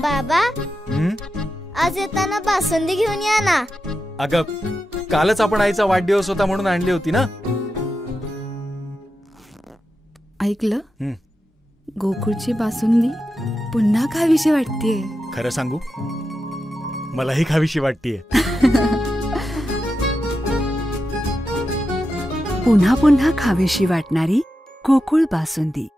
बाबा, आज येताना बासुंदी घेऊन या ना. अगं, कालच आपण आईचा वाढदिवस होता म्हणून आणली होती ना. ऐकलं, गोकुळची बासुंदी पुन्हा खावीशी वाटतेय. खरं सांगू, मलाही खावीशी वाटतेय. पुन्हा पुन्हा खावीशी वाटणारी गोकुळ बासुंदी.